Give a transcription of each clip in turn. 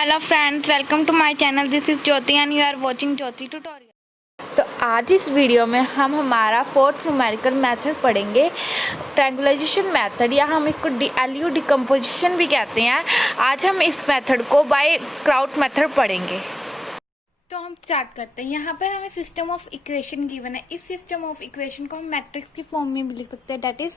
Hello friends, welcome to my channel. This is Jyoti and you are watching Jyoti tutorial. तो आज इस video में हम हमारा फोर्थ न्यूमेरिकल मेथड पढ़ेंगे, ट्रायंगुलाइजेशन मेथड, या हम इसको एलयू डिकम्पोजिशन भी कहते हैं। आज हम इस मेथड को बाय क्राउट मेथड पढ़ेंगे। तो हम स्टार्ट करते हैं। यहाँ पर हमें सिस्टम ऑफ इक्वेशन गिवन है। इस सिस्टम ऑफ इक्वेशन को हम मैट्रिक्स की फॉर्म में भी लिख सकते हैं, दैट इज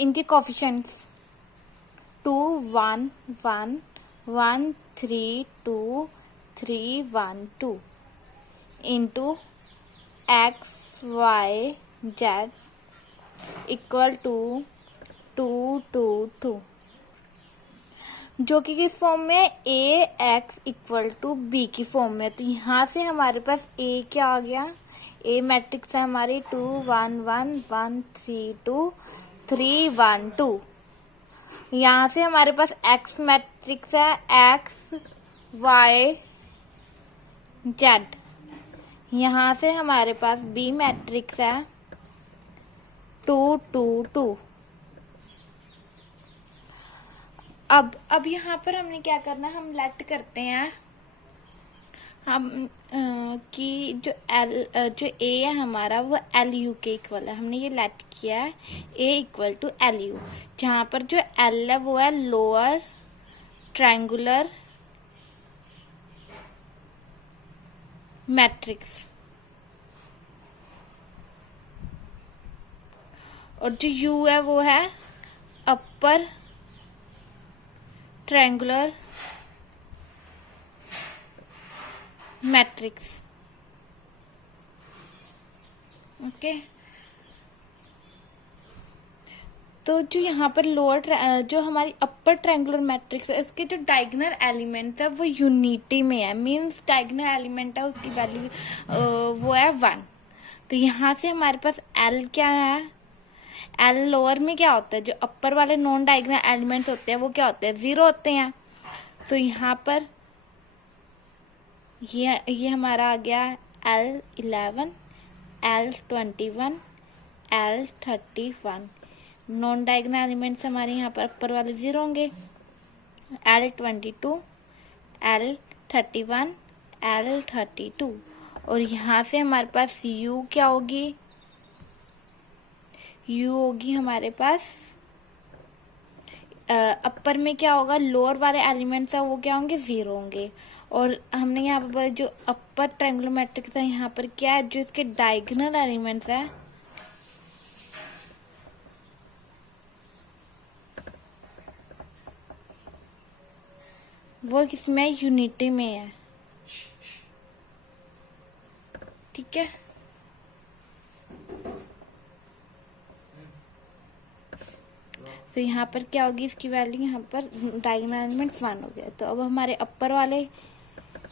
इनके coefficients 2 1 1 1 3 2 3 1 2 into x y z equal to 2 2 2, जो कि किस फॉर्म में, A X equal to B की फॉर्म में। तो यहाँ से हमारे पास ए क्या आ गया, ए मैट्रिक्स है हमारी 2 1 1 1 3 2 3 1 2। यहाँ से हमारे पास एक्स मैट्रिक्स है एक्स वाई जेड। यहाँ से हमारे पास बी मैट्रिक्स है 2 2 2। अब यहाँ पर हमने क्या करना है, हम लेट करते हैं हम कि जो ए है हमारा वो एल यू के इक्वल है। हमने ये लेट किया है ए इक्वल टू एल यू, जहाँ पर जो एल है वो है लोअर ट्रायंगुलर मैट्रिक्स, और जो यू है वो है अपर ट्रायंगुलर मैट्रिक्स। ओके, तो जो यहाँ पर जो हमारी अपर ट्रायंगुलर मैट्रिक्स है, इसके जो डायगोनल एलिमेंट्स है वो यूनिटी में है, मींस डायगोनल एलिमेंट है उसकी वैल्यू वो है 1। तो यहाँ से हमारे पास एल क्या है, एल लोअर में क्या होता है, जो अपर वाले नॉन डायगोनल एलिमेंट्स होते हैं वो क्या होते हैं, 0 होते हैं। तो यहाँ पर ये हमारा आ गया L11 L21 L31। Non diagonal elements हमारे यहाँ पर अपर वाले 0 होंगे, L22 L31 L32। और यहाँ से हमारे पास U क्या होगी, U होगी हमारे पास अपर में क्या होगा, लोअर वाले एलिमेंट्स है वो क्या होंगे, 0 होंगे। और हमने यहाँ पर जो अपर ट्रायंगुलर मैट्रिक्स है यहाँ पर क्या है, जो इसके डायगोनल एलिमेंट्स है वो किसमें, यूनिटी में है। ठीक है, तो यहाँ पर क्या होगी इसकी वैल्यू, यहाँ पर डायगोनल एलिमेंट्स 1 हो गया। तो अब हमारे अपर वाले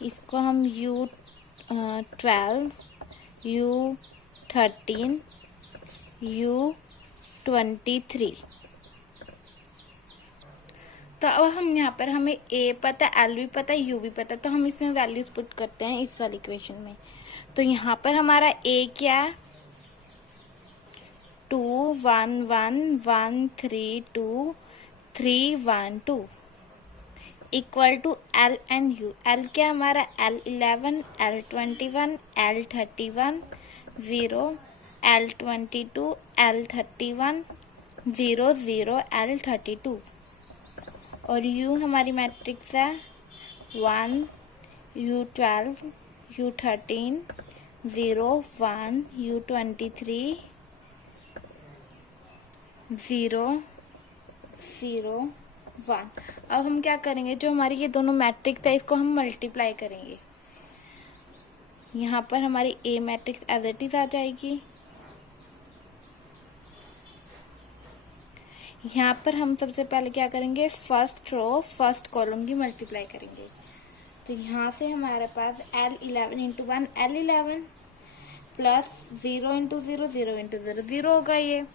इसको हम U12 U13 U23। तो अब हम यहाँ पर हमें ए पता है, एल भी पता है, यू भी पता है, तो हम इसमें वैल्यूज पुट करते हैं इस वाली इक्वेशन में। तो यहाँ पर हमारा ए क्या है, 2 1 1 1 3 2 3 1 2 equal to L and U. L क्या हमारा, L11 L21 L31 0 L22 L31 0 0 L32। और यू हमारी मैट्रिक्स है 1 U12 U13 0 1 U23 0 0 1। अब हम क्या करेंगे, जो हमारी ये दोनों मैट्रिक्स है इसको हम मल्टीप्लाई करेंगे। यहाँ पर हमारी A matrix as it is आ जाएगी। यहाँ पर हम सबसे पहले क्या करेंगे, फर्स्ट रो फर्स्ट कॉलम की मल्टीप्लाई करेंगे। तो यहाँ से हमारे पास L11 into 1 L11 plus 0 into 0 0 into 0 0 होगा ये।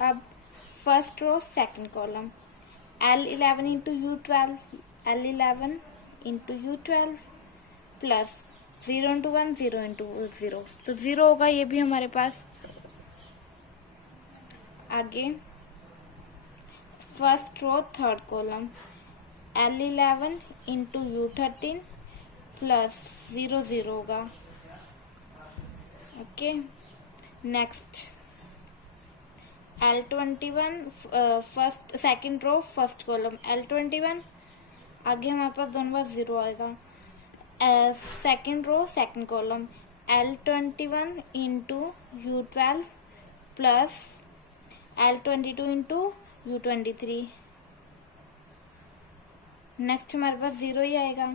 अब first row second column L11 into U12 L11 into U12 plus 0 into 1 0 into 0, तो 0 होगा ये भी हमारे पास। आगे first row third column L11 into U13 plus 0 0 होगा। Okay, next L21 first second row first column L21, आगे हमारे पास दोनों बार 0 आएगा। Second row second column L21 into U12 plus L22 into U23। Next हमारे पास 0 ही आएगा।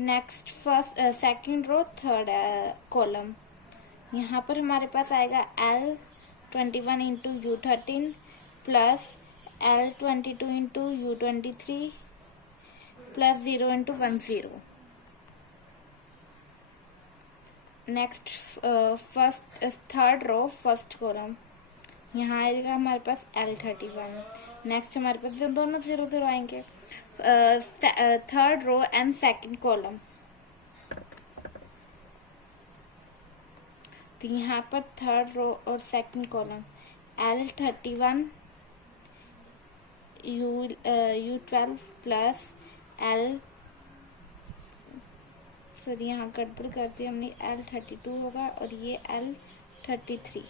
Next first second row third column, यहाँ पर हमारे पास आएगा L21 into U13 plus L22 into U23 plus 0 into 1 0। Next first third row first column, यहाँ आएगा हमारे पास L31। नेक्स्ट हमारे पास दोनों 0 0 आएंगे। Third row and second column, तो यहाँ पर थर्ड रो और second column L31 U12 plus sorry यहाँ गड़बड़ कर दी हमने, L32 होगा और ये L33।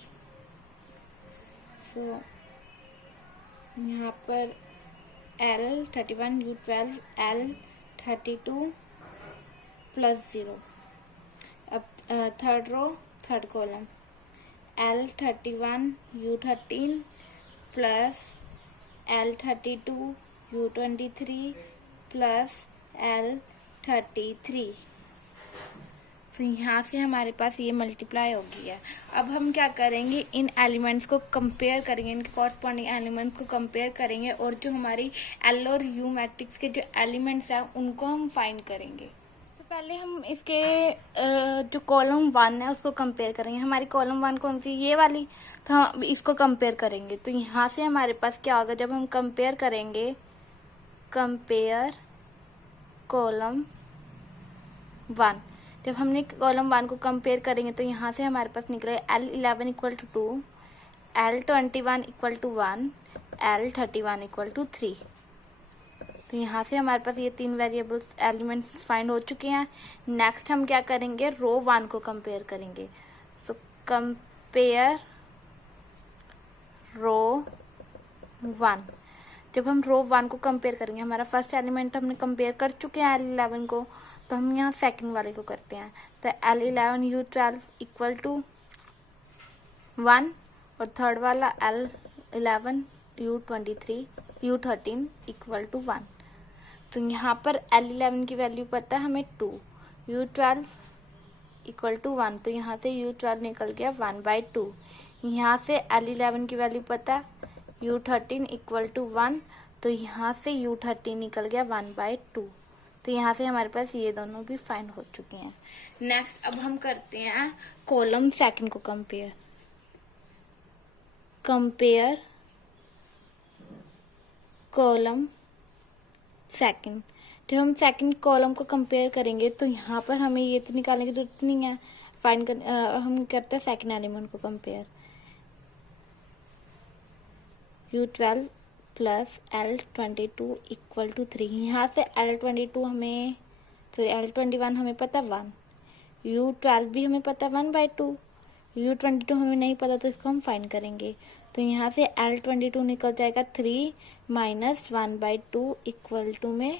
सो यहाँ पर L31 U12 L32 प्लस 0। अब third row third column L31 U13 plus L32 U23 plus L33। तो यहाँ से हमारे पास ये मल्टीप्लाई हो गया है। अब हम क्या करेंगे, इन एलिमेंट्स को कंपेयर करेंगे, इनके कॉरस्पॉन्डिंग एलिमेंट्स को कंपेयर करेंगे और जो हमारी L और U मैट्रिक्स के जो एलिमेंट्स हैं उनको हम फाइंड करेंगे। तो पहले हम इसके जो कॉलम 1 है उसको कंपेयर करेंगे। हमारी कॉलम 1 कौन सी, ये वाली, तो हम इसको कंपेयर करेंगे। तो यहाँ से हमारे पास क्या होगा, जब हम कंपेयर करेंगे, कंपेयर कॉलम 1, जब हमने कॉलम 1 को कंपेयर करेंगे तो यहाँ से हमारे पास निकलेगा L11 equal to 2, L21 equal to 1, L31 equal to 3। तो यहाँ से हमारे पास ये 3 वेरिएबल्स एलिमेंट्स फाइंड हो चुके हैं। नेक्स्ट हम क्या करेंगे, रो 1 को कंपेयर करेंगे। तो कंपेयर रो 1, जब हम रो 1 को कंपेयर करेंगे, हमारा फर्स्ट एलिमेंट तो हमने कंपेयर कर चुके हैं L11 को, तो हम यहाँ सेकंड वाले को करते हैं। तो L11 U12 इक्वल टू 1 और थर्ड वाला L11 U13 इक्वल टू 1। तो यहाँ पर L11 की वैल्यू पता है हमें 2, U12 इक्वल टू 1, तो यहाँ से U12 निकल गया 1/2। यहाँ से L11 की वैल्यू पता है U13 इक्वल टू 1, तो यहाँ से U13 निकल गया 1/2। तो यहाँ से हमारे पास ये दोनों भी फाइंड हो चुके हैं। नेक्स्ट अब हम करते हैं कॉलम सेकंड को कंपेयर। कंपेयर कॉलम सेकंड, जब हम सेकंड कॉलम को कंपेयर करेंगे तो यहाँ पर हमें ये तो निकालने की जरूरत नहीं है, फाइंड कर हम करते हैं सेकंड एलिमेंट को compare. U12 plus L22 equal to 3। यहाँ से L22 हमें सॉरी L21 हमें पता 1, U12 भी हमें पता 1/2, U22 हमें नहीं पता तो इसको हम फाइंड करेंगे। तो यहाँ से L22 निकल जाएगा 3 माइनस 1/2 इक्वल टू में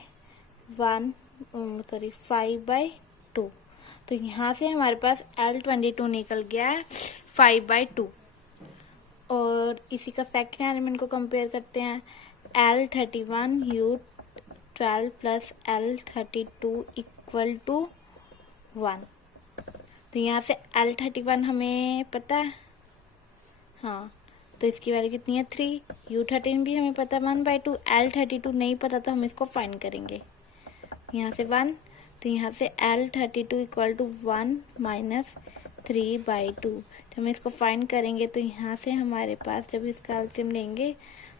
5/2। तो यहाँ से हमारे पास L22 निकल गया है 5/2। और इसी का सेकंड एलिमेंट को कंपेयर करते हैं, L31 U12 plus L32 equal to 1। तो यहाँ से L31 हमें पता है, हाँ, तो इसकी वैल्यू कितनी है 3, U13 भी हमें पता 1/2, L32 नहीं पता तो हम इसको फाइंड करेंगे। यहाँ से 1, तो यहाँ से L32 इक्वल टू 1 माइनस 3/2। जब हम इसको फाइंड करेंगे तो यहाँ से हमारे पास जब इसका एलसीएम लेंगे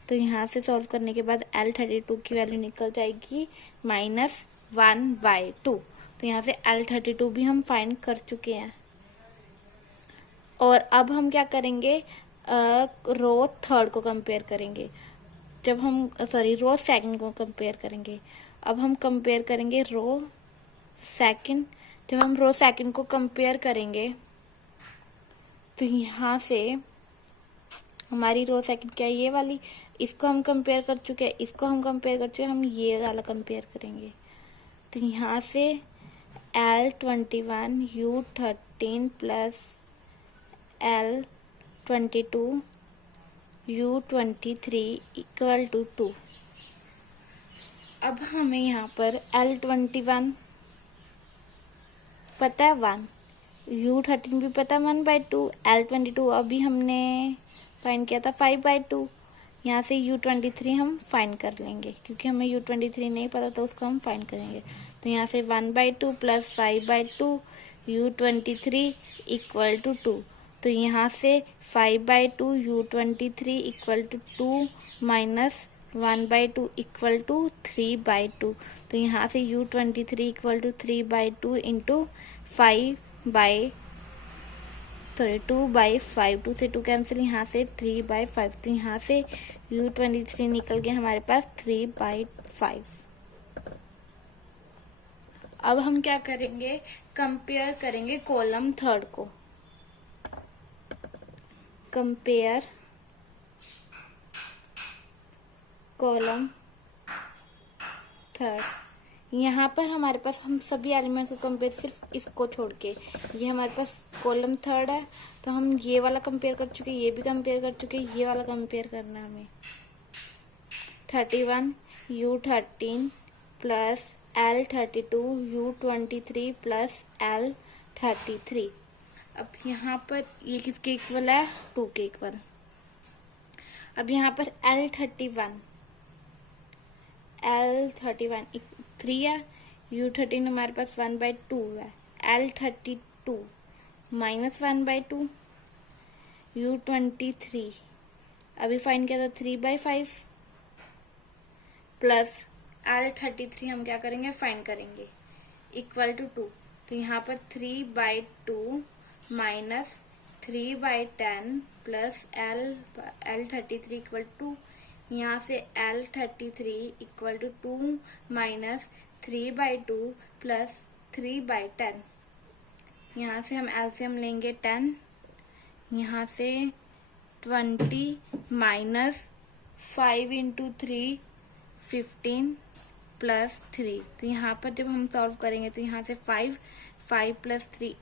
तो यहाँ से सॉल्व करने के बाद L32 की वैल्यू निकल जाएगी -1/2। तो यहाँ से L32 भी हम फाइंड कर चुके हैं। और अब हम क्या करेंगे, रो थर्ड को कंपेयर करेंगे, जब हम रो सेकंड को कंपेयर करेंगे। अब हम कंपेयर करेंगे रो सेकंड। जब हम रो सेकंड को कंपेयर करेंगे तो यहाँ से हमारी रो सेकंड क्या है, ये वाली, इसको हम कंपेयर कर चुके हैं, इसको हम कंपेयर कर चुके हैं, हम ये वाला कंपेयर करेंगे। तो यहाँ से L21 U13 plus L22 U23 equal to 2। अब हमें यहाँ पर L21 पता है 1, U13 भी पता है 1/2, L22 अभी हमने फाइंड किया था 5/2। यहाँ से U23 हम फाइंड कर लेंगे, क्योंकि हमें U23 नहीं पता तो उसको हम फाइंड करेंगे। तो यहाँ से 1/2 प्लस 5/2 U23 इक्वल टू 2। तो यहाँ से 5/2 U23 equal to 2 minus 1/2 equal to 3/2। तो यहाँ से U23 इक्वल टू 3/2 इंटू 2/5, 2 से 2 कैंसिल, यहाँ से 3/5। तो यहाँ से U23 निकल गया हमारे पास 3/5। अब हम क्या करेंगे, कंपेयर करेंगे कॉलम थर्ड को। Compare column third. यहाँ पर हमारे पास हम सभी एलिमेंट्स को कंपेयर, सिर्फ इसको छोड़ के, ये हमारे पास कॉलम थर्ड है, तो हम ये वाला कंपेयर कर चुके, ये भी कंपेयर कर चुके, ये वाला कंपेयर करना हमें। 31 U13 plus L32 U23 plus L33। अब यहाँ पर ये किसके इक्वल है, 2 के इक्वल। अब यहाँ पर L31 3 है, U13 हमारे पास 1/2 है, L32 माइनस 1/2, U23 अभी फाइंड किया था 3/5 प्लस L33 हम क्या करेंगे, फाइंड करेंगे, इक्वल टू 2। तो यहाँ पर 3/2 minus 3/10 plus L33 equal to, यहाँ से L33 equal to 2 minus 3/2 plus 3/10। यहाँ से हम एलसीएम लेंगे 10, यहाँ से 20 माइनस 5 इंटू 3 15 प्लस 3। तो यहाँ पर जब हम सॉल्व करेंगे तो यहाँ से 5 प्लस 3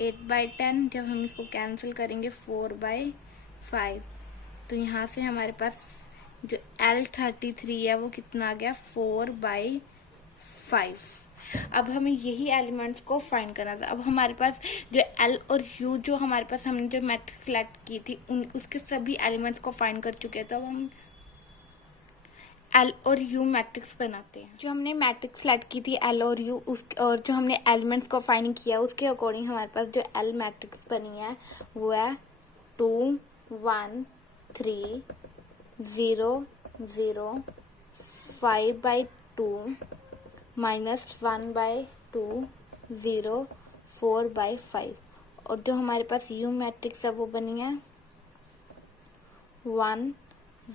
8/10। जब हम इसको कैंसिल करेंगे 4/5। तो यहाँ से हमारे पास जो L33 है वो कितना आ गया, 4/5। अब हमें यही एलिमेंट्स को फाइंड करना था। अब हमारे पास जो L और U, जो हमारे पास हमने जो मैट्रिक्स सेलेक्ट की थी, उसके सभी एलिमेंट्स को फाइंड कर चुके हैं। तो अब हम L और U मैट्रिक्स बनाते हैं। जो हमने मैट्रिक्स सेलेक्ट की थी L और U, और जो हमने एलिमेंट्स को फाइंड किया, उसके अकॉर्डिंग हमारे पास जो L मैट्रिक्स बनी है वो है 2 1 3 0 0 5/2 माइनस 1/2 0 4/5। और जो हमारे पास U मैट्रिक्स है वो बनी है 1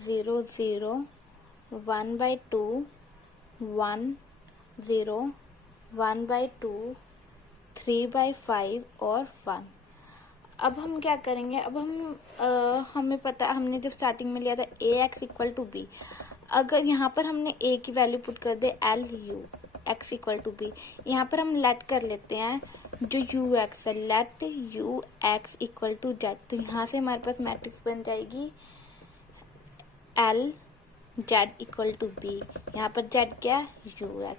0 0 1/2 1 0 1/2 3/5 और 1। अब हम क्या करेंगे, अब हम हमें पता, हमने जब स्टार्टिंग में लिया था AX इक्वल टू B, अगर यहाँ पर हमने A की वैल्यू पुट कर दे LU X equal to B, यहाँ पर हम लेट कर लेते हैं जो UX है, let UX equal to Z। तो यहाँ से हमारे पास मैट्रिक्स बन जाएगी L Z equal to B। यहाँ पर Z क्या है, UX।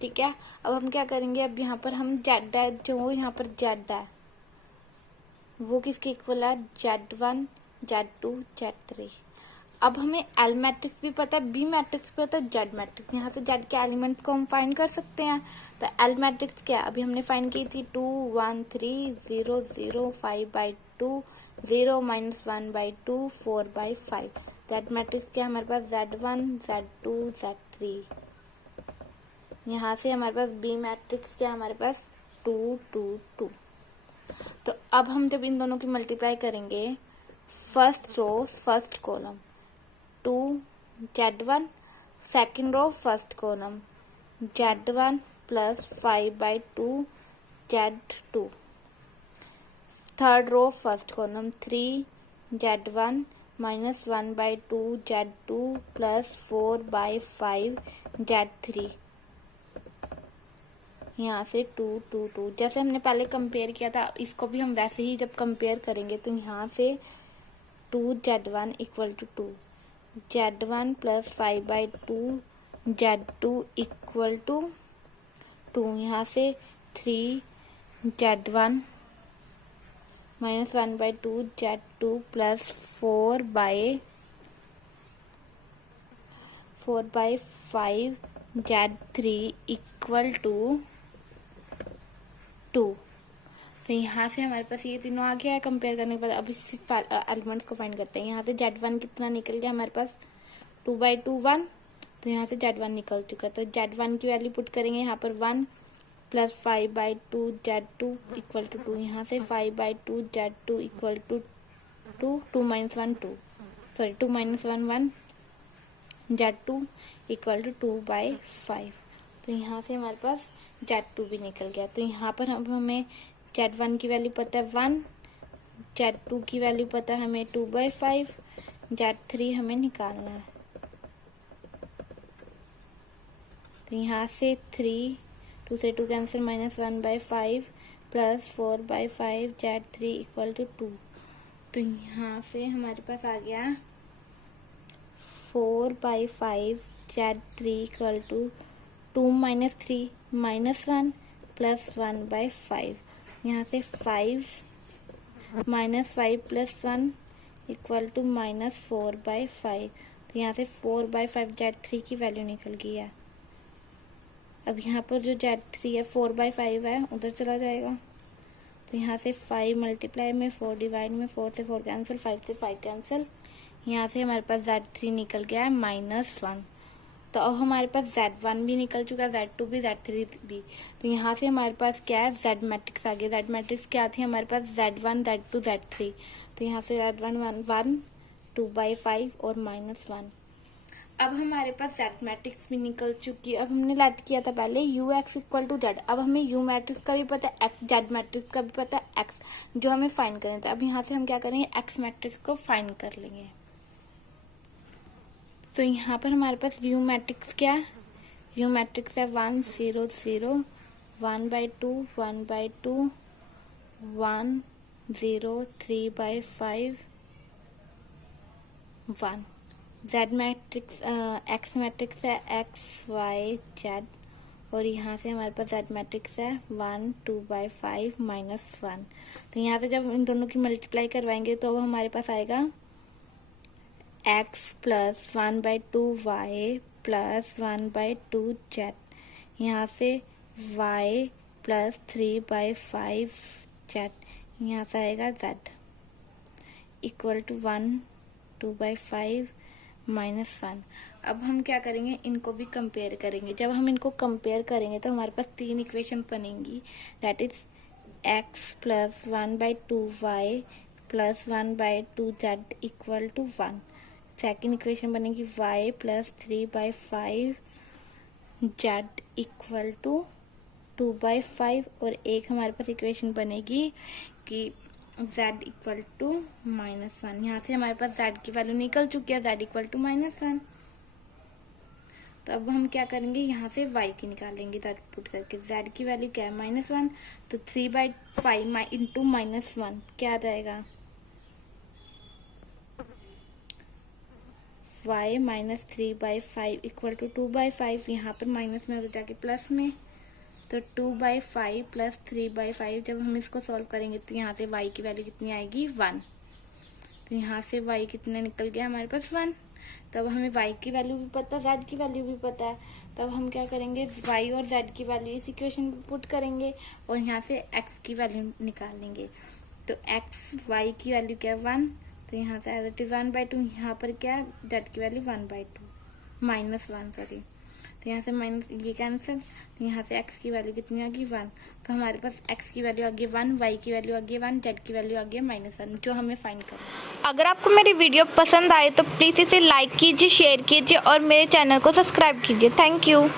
ठीक है, अब हम क्या करेंगे, अब यहाँ पर हम Z है, जो यहाँ पर Z है वो किसके इक्वल है, Z1 Z2 Z3। अब हमें L मैट्रिक्स भी पता है, B मैट्रिक्स भी पता है, Z मैट्रिक्स, यहाँ से Z के एलिमेंट्स को हम फाइंड कर सकते हैं। तो L मैट्रिक्स क्या है, अभी हमने फाइंड की थी 2 1 3 0 0 5/2 0 माइनस 1/2 4/5। Z मैट्रिक्स क्या है हमारे पास, Z1 Z2 Z3। यहाँ से हमारे पास B मैट्रिक्स क्या है हमारे पास, 2 2 2। तो अब हम जब इन दोनों की मल्टीप्लाई करेंगे first row first column 2 Z1, second row first column Z1 plus 5/2 Z2, third row first column 3 Z1 minus 1/2 Z2 plus 4/5 Z3, यहाँ से 2 2 2। जैसे हमने पहले कंपेयर किया था इसको भी हम वैसे ही जब कंपेयर करेंगे तो यहाँ से 2 Z1 equal to 2 Z1 plus 5/2 Z2 equal to 2, यहाँ से 3 Z1 minus 1/2 Z2 plus 4/5 Z3 equal to 2। तो यहाँ से हमारे पास ये तीनों आ गया है कंपेयर करने के बाद। अब इस एलिमेंट्स को फाइंड करते हैं। यहाँ से Z1 कितना निकल गया हमारे पास 2/2 1, तो यहाँ से Z1 निकल चुका है। तो Z1 की वैल्यू पुट करेंगे यहाँ पर 1 प्लस 5/2 Z2 इक्वल टू 2, यहाँ से 5/2 Z2 equal to 2, 2 minus 1 2, sorry 2 minus 1 1 Z2 equal to 2/5। तो यहाँ से हमारे पास Z2 भी निकल गया। तो यहाँ पर अब हमें Z1 की वैल्यू पता है 1, Z2 की वैल्यू पता है हमें 2/5, Z3 हमें निकालना है। तो यहाँ से 3 2 से 2 cancel minus 1/5 plus 4/5 Z3 equal to 2। तो यहाँ से हमारे पास आ गया 4/5 Z3 equal to 2 minus 3 minus 1 plus 1/5, यहाँ से 5 minus 5 plus 1 equal to minus 4/5। तो यहाँ से 4/5 Z3 की वैल्यू निकल गई है। अब यहाँ पर जो Z3 है 4/5 है उधर चला जाएगा। तो यहाँ से 5 मल्टीप्लाई में 4 डिवाइड में 4 से 4 कैंसिल, 5 से 5 कैंसिल, यहाँ से हमारे पास Z3 निकल गया है -1। तो अब हमारे पास Z1 भी निकल चुका है, Z2 भी, Z3 भी। तो यहाँ से हमारे पास क्या है Z मैट्रिक्स आ गया। Z मैट्रिक्स क्या थी हमारे पास Z1 Z2 Z3। तो यहाँ से Z1 1 2/5 और -1। अब हमारे पास Z मैट्रिक्स भी निकल चुकी है। अब हमने लेट किया था पहले UX इक्वल टू Z। अब हमें U मैट्रिक्स का भी पता है, Z मैट्रिक्स का भी पता है X, जो हमें फाइंड करना था। अब यहाँ से हम क्या करेंगे X मैट्रिक्स को फाइंड कर लेंगे। तो यहाँ पर हमारे पास U मैट्रिक्स क्या है, U मैट्रिक्स है 1 0 0 1/2 1/2 1 0 3/5 1। Z मैट्रिक्स X मैट्रिक्स है X Y Z, और यहाँ से हमारे पास Z मैट्रिक्स है 1 2/5 -1। तो यहाँ से जब इन दोनों की मल्टीप्लाई करवाएंगे तो अब हमारे पास आएगा X plus 1/2 Y plus 1/2 Z, यहाँ से Y प्लस 3/5 Z, यहाँ से आएगा Z इक्वल टू 1 2/5 -1। अब हम क्या करेंगे इनको भी कंपेयर करेंगे। जब हम इनको कंपेयर करेंगे तो हमारे पास 3 इक्वेशन बनेंगी, that is X plus 1/2 Y plus 1/2 Z equal to 1। Second equation बनेगी Y plus 3/5 Z equal to 2/5, और एक हमारे पास इक्वेशन बनेगी कि Z इक्वल टू -1। यहाँ से हमारे पास Z की वैल्यू निकल चुकी है, Z इक्वल टू -1। तो अब हम क्या करेंगे यहाँ से Y की निकालेंगे, Z पुट करके। Z की वैल्यू क्या है -1, तो 3/5 इंटू -1 क्या आ जाएगा Y माइनस 3/5 इक्वल टू 2/5। यहाँ पर माइनस में हो जाके प्लस में, तो 2/5 प्लस 3/5। जब हम इसको सॉल्व करेंगे तो यहाँ से Y की वैल्यू कितनी आएगी 1। तो यहाँ से Y कितना निकल गया हमारे पास 1। तब हमें Y की वैल्यू भी पता है, Z की वैल्यू भी पता है। तब हम क्या करेंगे Y और Z की वैल्यू इस इक्वेशन में पुट करेंगे और यहाँ से X की वैल्यू निकाल लेंगे। तो X Y की वैल्यू क्या है 1, तो यहाँ से एज इट इज 1/2। यहाँ पर क्या है Z की वैल्यू 1/2 -1 सॉरी। तो यहाँ से माइनस ये कैंसिल, तो यहाँ से x की वैल्यू कितनी आ गई 1। तो हमारे पास x की वैल्यू आ गई 1, y की वैल्यू आ गई 1, z की वैल्यू आ गई -1, जो हमें फाइंड करना है। अगर आपको मेरी वीडियो पसंद आए तो प्लीज़ इसे लाइक कीजिए, शेयर कीजिए और मेरे चैनल को सब्सक्राइब कीजिए। Thank you.